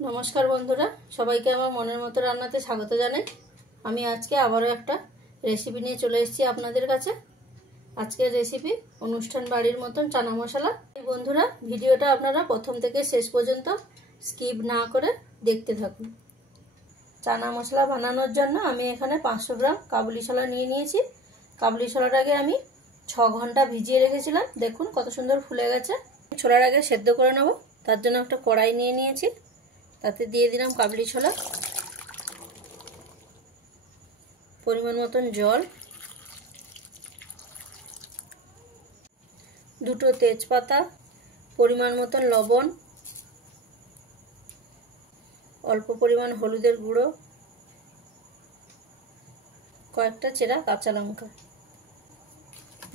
নমস্কার বন্ধুরা, সবাইকে আমার মনের মতো রান্নাতে স্বাগত জানাই। আমি আজকে আবারও একটা রেসিপি নিয়ে চলে এসেছি আপনাদের কাছে। আজকের রেসিপি অনুষ্ঠান বাড়ির মতন চানা মশলা। বন্ধুরা, ভিডিওটা আপনারা প্রথম থেকে শেষ পর্যন্ত স্কিপ না করে দেখতে থাকুন। চানা মশলা বানানোর জন্য আমি এখানে 500 গ্রাম কাবুলি ছোলা নিয়ে নিয়েছি। কাবুলি ছোলাটাকে আমি 6 ঘন্টা ভিজিয়ে রেখেছিলাম। দেখুন কত সুন্দর ফুলে গেছে। ছোলার আগে সেদ্ধ করে নেব, তার জন্য একটা কড়াই নিয়ে নিয়েছি। তাতে দিয়ে দিলাম কাবলি ছোলা, পরিমাণ মতন জল, 2টো তেজপাতা, পরিমাণ মতন লবণ, অল্প পরিমাণ হলুদের গুঁড়ো, কয়েকটা চেরা কাঁচা লঙ্কা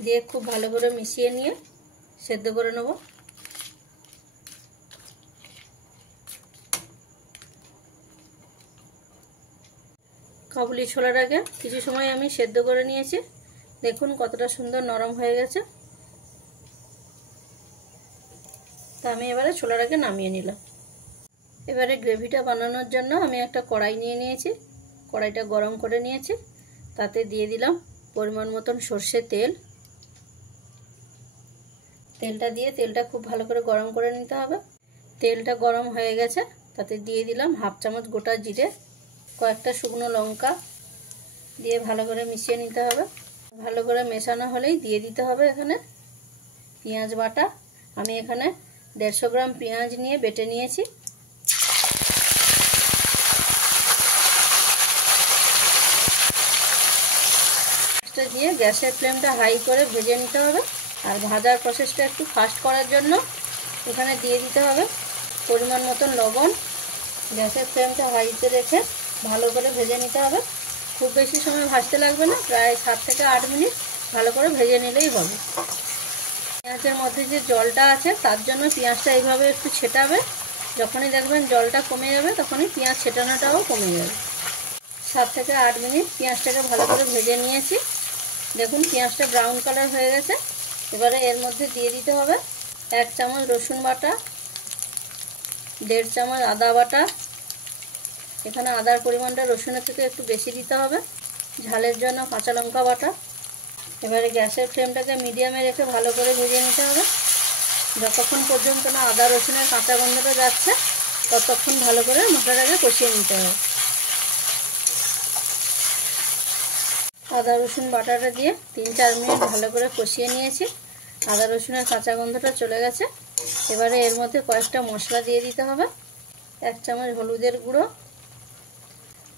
দিয়ে খুব ভালো করে মিশিয়ে নিয়ে সেদ্ধ করে নেব। কাবুলি ছোলাটাকে কিছু সময় আমি সেদ্ধ করে নিয়েছি। দেখুন কতটা সুন্দর নরম হয়ে গেছে। তা আমি এবারে ছোলাটাকে নামিয়ে নিলাম। এবারে গ্রেভিটা বানানোর জন্য আমি একটা কড়াই নিয়ে নিয়েছি। কড়াইটা গরম করে নিয়েছি। তাতে দিয়ে দিলাম পরিমাণ মতন সর্ষের তেল। তেলটা দিয়ে তেলটা খুব ভালো করে গরম করে নিতে হবে। তেলটা গরম হয়ে গেছে। তাতে দিয়ে দিলাম হাফ চামচ গোটা জিরে, কয়েকটা শুকনো লঙ্কা দিয়ে ভালো করে মিশিয়ে নিতে হবে। ভালো করে মেশানো হলেই দিয়ে দিতে হবে এখানে পেঁয়াজ বাটা। আমি এখানে 150 গ্রাম পেঁয়াজ নিয়ে বেটে নিয়েছি। দিয়ে গ্যাসের ফ্লেমটা হাই করে ভেজে নিতে হবে। আর ভাজার প্রসেসটা একটু ফাস্ট করার জন্য এখানে দিয়ে দিতে হবে পরিমাণ মতন লবণ। গ্যাসের ফ্লেমটা হাইতে রেখে ভালো করে ভেজে নিতে হবে। খুব বেশি সময় ভাজতে লাগবে না, প্রায় 7 থেকে 8 মিনিট ভালো করে ভেজে নিলেই হবে। পেঁয়াজের মধ্যে যে জলটা আছে তার জন্য পেঁয়াজটা এইভাবে একটু ছেটাবে। যখনই দেখবেন জলটা কমে যাবে তখনই পেঁয়াজ ছেটানোটাও কমে যাবে। 7 থেকে 8 মিনিট পেঁয়াজটাকে ভালো করে ভেজে নিয়েছি। দেখুন পেঁয়াজটা ব্রাউন কালার হয়ে গেছে। এবারে এর মধ্যে দিয়ে দিতে হবে 1 চামচ রসুন বাটা, 1.5 চামচ আদা বাটা। এখানে আদার পরিমাণটা রসুনের থেকে একটু বেশি দিতে হবে, ঝালের জন্য কাঁচা লঙ্কা বাটা। এবারে গ্যাসের ফ্লেমটাকে মিডিয়ামে রেখে ভালো করে ভেজে নিতে হবে। যতক্ষণ পর্যন্ত না আদা রসুনের কাঁচা গন্ধটা যাচ্ছে ততক্ষণ ভালো করে মশলাটাকে কষিয়ে নিতে হবে। আদা রসুন বাটাটা দিয়ে 3-4 মিনিট ভালো করে কষিয়ে নিয়েছি। আদা রসুনের কাঁচা গন্ধটা চলে গেছে। এবারে এর মধ্যে কয়েকটা মশলা দিয়ে দিতে হবে। 1 চামচ হলুদের গুঁড়ো,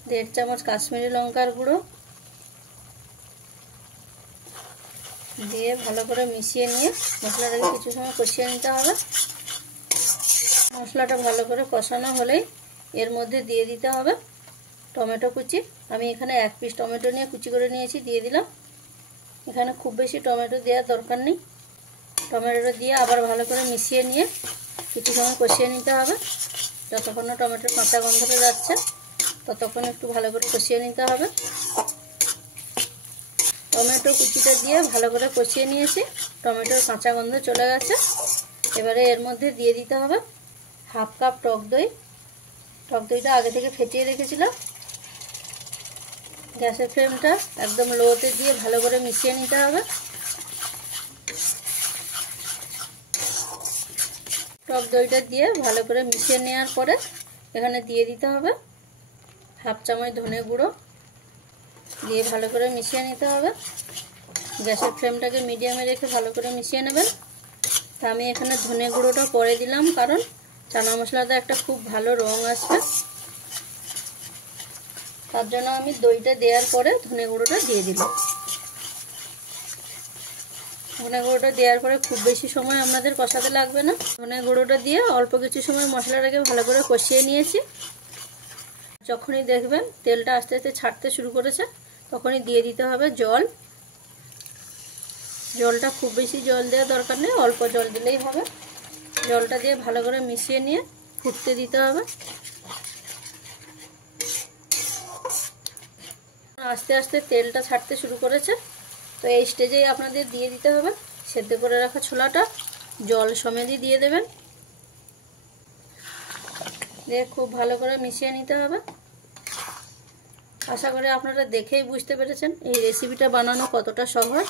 1.5 চামচ কাশ্মীরি লঙ্কার গুঁড়ো দিয়ে ভালো করে মিশিয়ে নিয়ে মশলাটাকে কিছু সময় কষিয়ে নিতে হবে। মশলাটা ভালো করে কষানো হলেই এর মধ্যে দিয়ে দিতে হবে টমেটো কুচি। আমি এখানে 1 পিস টমেটো নিয়ে কুচি করে নিয়েছি, দিয়ে দিলাম। এখানে খুব বেশি টমেটো দেওয়ার দরকার নেই। টমেটোটা দিয়ে আবার ভালো করে মিশিয়ে নিয়ে কিছু সময় কষিয়ে নিতে হবে। যতক্ষণ না টমেটোর কাঁচা গন্ধটা যাচ্ছে ততক্ষণ একটু ভালো করে কষিয়ে নিতে হবে। টমেটো কুচিটা দিয়ে ভালো করে কষিয়ে নিয়েছি। টমেটোর কাঁচা গন্ধ চলে গেছে। এবারে এর মধ্যে দিয়ে দিতে হবে হাফ কাপ টক দই। টক দইটা আগে থেকে ফেটিয়ে রেখেছিলাম। গ্যাসের ফ্লেমটা একদম লোতে দিয়ে ভালো করে মিশিয়ে নিতে হবে। টক দইটা দিয়ে ভালো করে মিশিয়ে নেওয়ার পরে এখানে দিয়ে দিতে হবে হাফ চামচ ধনে গুঁড়ো দিয়ে ভালো করে মিশিয়ে নিতে হবে। গ্যাসের ফ্লেমটাকে মিডিয়ামে রেখে ভালো করে মিশিয়ে নেবেন। তা আমি এখানে ধনে গুঁড়োটা পরে দিলাম, কারণ চানা মশলাতে একটা খুব ভালো রং আসবে। তার জন্য আমি দইটা দেওয়ার পরে ধনে গুঁড়োটা দিয়ে দিলাম। ধনে গুঁড়োটা দেওয়ার পরে খুব বেশি সময় আপনাদের কষাতে লাগবে না। ধনে গুঁড়োটা দিয়ে অল্প কিছু সময় মশলাটাকে ভালো করে কষিয়ে নিয়েছি। যখনই দেখবেন তেলটা আস্তে আস্তে ছাড়তে শুরু করেছে তখনই দিয়ে দিতে হবে জল। জলটা খুব বেশি জল দেওয়ার দরকার নেই, অল্প জল দিলেই হবে। জলটা দিয়ে ভালো করে মিশিয়ে নিয়ে ফুটতে দিতে হবে। আস্তে আস্তে তেলটা ছাড়তে শুরু করেছে। তো এই স্টেজেই আপনাদের দিয়ে দিতে হবে সেদ্ধ করে রাখা ছোলাটা। জল সমেতই দিয়ে দেবেন। দিয়ে খুব ভালো করে মিশিয়ে নিতে হবে। আশা করি আপনারা দেখেই বুঝতে পেরেছেন এই রেসিপিটা বানানো কতটা সহজ।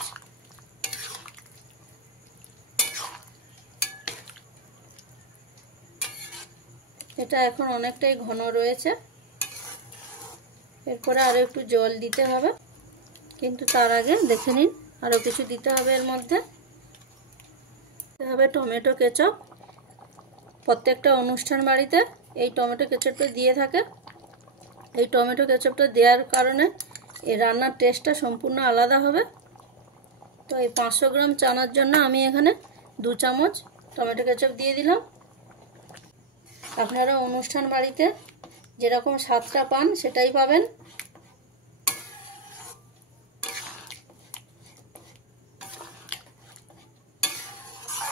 এটা এখন অনেকটাই ঘন রয়েছে, এরপরে আরো একটু জল দিতে হবে, কিন্তু তার আগে দেখে নিন আরো কিছু দিতে হবে। এর মধ্যে দিতে হবে টমেটো কেচাপ। প্রত্যেকটা অনুষ্ঠান বাড়িতে এই টমেটো কেচাপটা দিয়ে থাকে। এই টমেটো কেচাপটা দেওয়ার কারণে এই রান্নার টেস্টটা সম্পূর্ণ আলাদা হবে। তো এই 500 গ্রাম চানার জন্য আমি এখানে 2 চামচ টমেটো কেচাপ দিয়ে দিলাম। আপনারা অনুষ্ঠান বাড়িতে যেরকম স্বাদটা পান সেটাই পাবেন।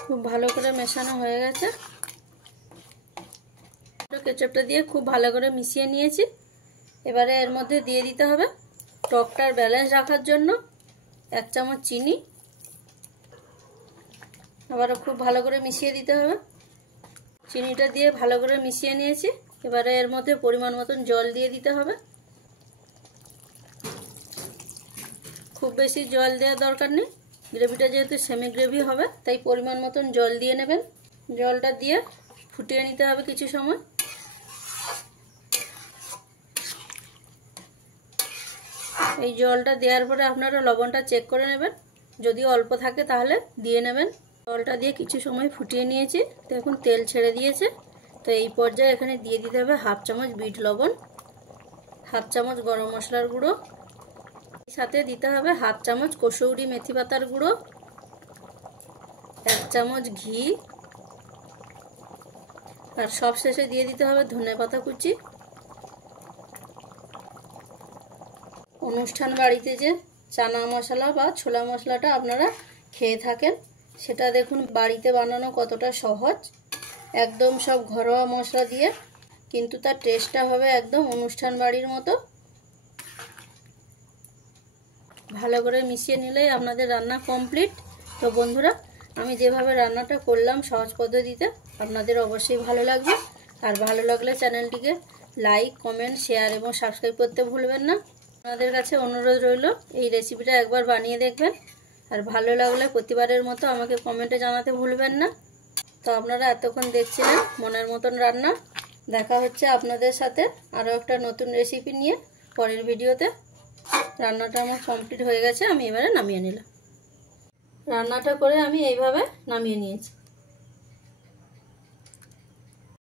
খুব ভালো করে মেশানো হয়ে গেছে। কেচাপটা দিয়ে খুব ভালো করে মিশিয়ে নিয়েছি। এবারে এর মধ্যে দিয়ে দিতে হবে টকটার ব্যালেন্স রাখার জন্য 1 চামচ চিনি। আবারও খুব ভালো করে মিশিয়ে দিতে হবে। চিনিটা দিয়ে ভালো করে মিশিয়ে নিয়েছি। এবারে এর মধ্যে পরিমাণ মতন জল দিয়ে দিতে হবে। খুব বেশি জল দেওয়ার দরকার নেই, গ্রেভিটা যেহেতু সেমি গ্রেভি হবে তাই পরিমাণ মতন জল দিয়ে নেবেন। জলটা দিয়ে ফুটিয়ে নিতে হবে কিছু সময়। এই জলটা দেওয়ার পরে আপনারা লবণটা চেক করে নেবেন, যদি অল্প থাকে তাহলে দিয়ে নেবেন। জলটা দিয়ে কিছু সময় ফুটিয়ে নিয়েছি, তো এখন তেল ছেড়ে দিয়েছে। তো এই পর্যায়ে এখানে দিয়ে দিতে হবে 1/2 চামচ বিট লবণ, 1/2 চামচ গরম মশলার গুঁড়ো, সাথে দিতে হবে 1/2 চামচ কসুরি মেথি পাতার গুঁড়ো, 1 চামচ ঘি, আর সব শেষে দিয়ে দিতে হবে ধনেপাতা কুচি। অনুষ্ঠান বাড়িতে যে চানা মশলা বা ছোলা মশলাটা আপনারা খেয়ে থাকেন, সেটা দেখুন বাড়িতে বানানো কতটা সহজ। একদম সব ঘরোয়া মশলা দিয়ে, কিন্তু তার টেস্টটা হবে একদম অনুষ্ঠান বাড়ির মতো। ভালো করে মিশিয়ে নিলেই আপনাদের রান্না কমপ্লিট। তো বন্ধুরা, আমি যেভাবে রান্নাটা করলাম সহজ পদ্ধতিতে, আপনাদের অবশ্যই ভালো লাগবে। আর ভালো লাগলে চ্যানেলটিকে লাইক, কমেন্ট, শেয়ার এবং সাবস্ক্রাইব করতে ভুলবেন না। আপনাদের কাছে অনুরোধ রইল এই রেসিপিটা একবার বানিয়ে দেখবেন। আর ভালো লাগলে প্রতিবারের মতো আমাকে কমেন্টে জানাতে ভুলবেন না। তো আপনারা এতক্ষণ দেখছিলেন মনের মতন রান্না। দেখা হচ্ছে আপনাদের সাথে আরও একটা নতুন রেসিপি নিয়ে পরের ভিডিওতে। রান্নাটা আমার কমপ্লিট হয়ে গেছে, আমি এবারে নামিয়ে নিলাম। রান্নাটা করে আমি এইভাবে নামিয়ে নিয়েছি।